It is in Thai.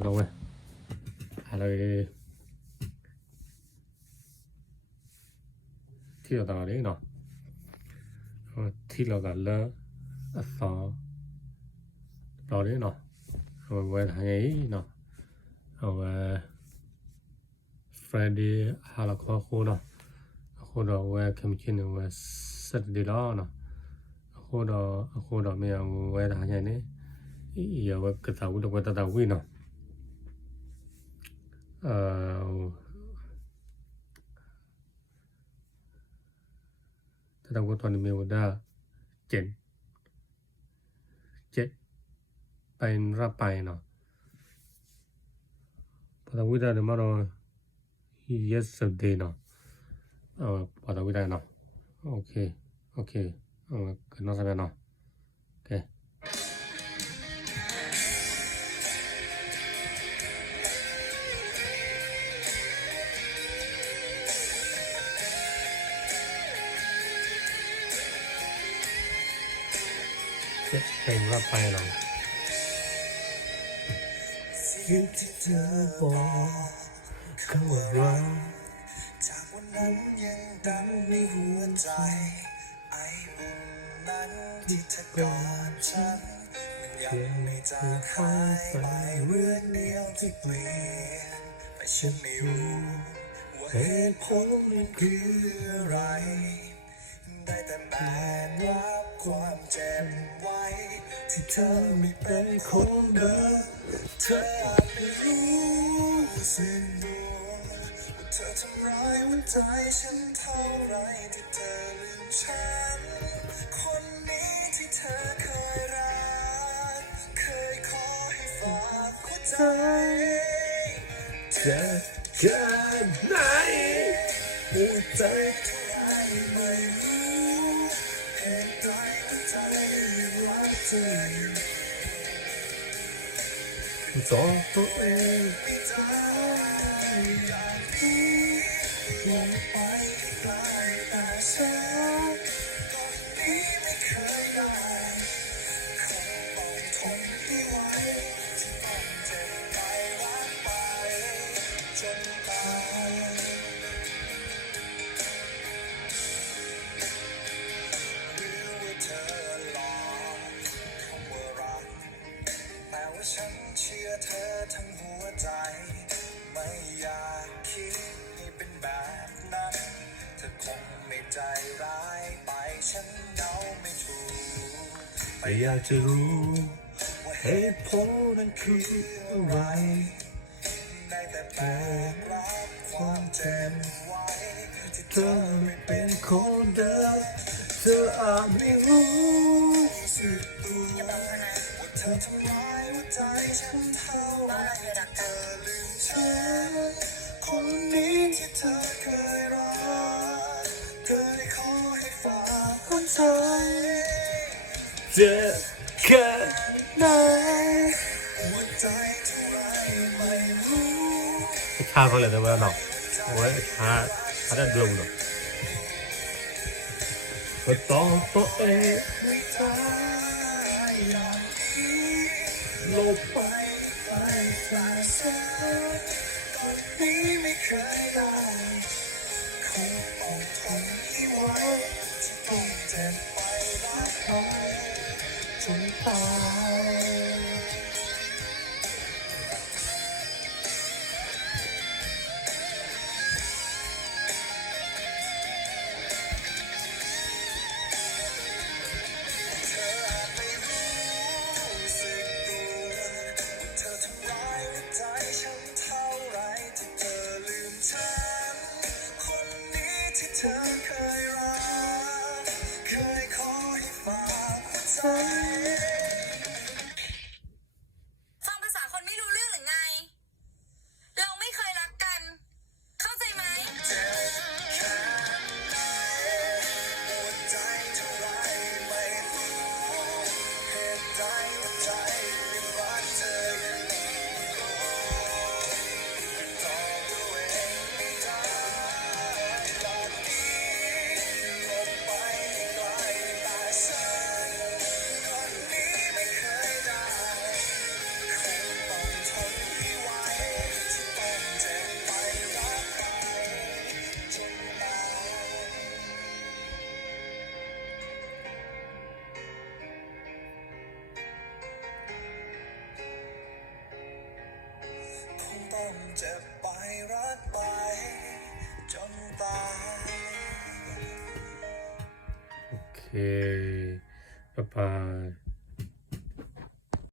ไปลงเลยอะไรที่เราต่อเลยเนาะที่เราต่อเลิกสอต่อเลยเนาะเอาไว้ทางนี้เนาะเอาไว้ Friday หาละข้อคู่เนาะคู่เราไว้เข้มข้นไว้ Saturday แล้วเนาะคู่เราไม่เอาไว้ทางนี้อย่าไว้กระต่ายเราไว้ตาตาวิ่งเนาะตาตาวิ่งตอนนี้มีว่าเจ็ดไปรับไปเนาะตาตาวิ่งได้เดี๋ยวมาเรา yesterday เนาะตาตาวิ่งได้เนาะโอเคกันน้องสบายเนาะโอเคเป็นรับไปเนาะสิ่งที่เธอบอกคำว่ารักจากวันนั้นยังดังในหัวใจไอ้บุญนั้นที่เธอกอดฉันมันยังไม่จางหายไปเรื่องเดียวที่เปลี่ยนแต่ฉันไม่รู้ว่าเหตุผลมันคืออะไรได้แต่แบกรับความเจ็บไว้ที่เธอไม่เป็นคนเดิมเธออาจไม่รู้สึกตัวว่าเธอทำร้ายหัวใจฉันเท่าไรที่เธอลืมฉันคนนี้ที่เธอเคยรักเคยขอให้ฝากหัวใจจะแค่ไหนหัวใจเท่าไรไม่รู้เหตุใดหัวใจรักเธอต่อตัวเองไม่ได้อยากรู้ลงไปไกลแต่ฉันก็นี้ไม่เคยได้คงต้องทนที่ไว้ที่ต้องเจ็บไปรักไปจนตายหรือว่าเธอหลอกคำว่ารักแต่ว่าฉันเชื่อเธอทั้งหัวใจไม่อยากคิดให้เป็นแบบนั้นเธอคงไม่ใจร้ายไปฉันเดาไม่ถูกแต่อยากจะรู้ว่าเหตุผลนั้นคืออะไรได้แต่แบกรับความเจ็บไว้ที่เธอไม่เป็นคนเดิมเธออาจไม่รู้สึกตัวว่าเธอทำร้ายหัวใจฉันเท่าไรเธอลืมฉันคนนี้ที่เธอเคยรักเคยขอให้ฝากหัวใจจะแค่ไหนหัวใจเท่าไรไม่รู้ชาเขาเลยแต่ว่าเนาะโอ้ยชาได้ดวงเนาะก็ต้องตัวเองไม่ได้อยากคิดลบไปไกลแต่ฉันคนนี้ไม่เคยได้คงต้องทนที่ไว้ที่ต้องเจ็บไปรักไปจนตายท bye bye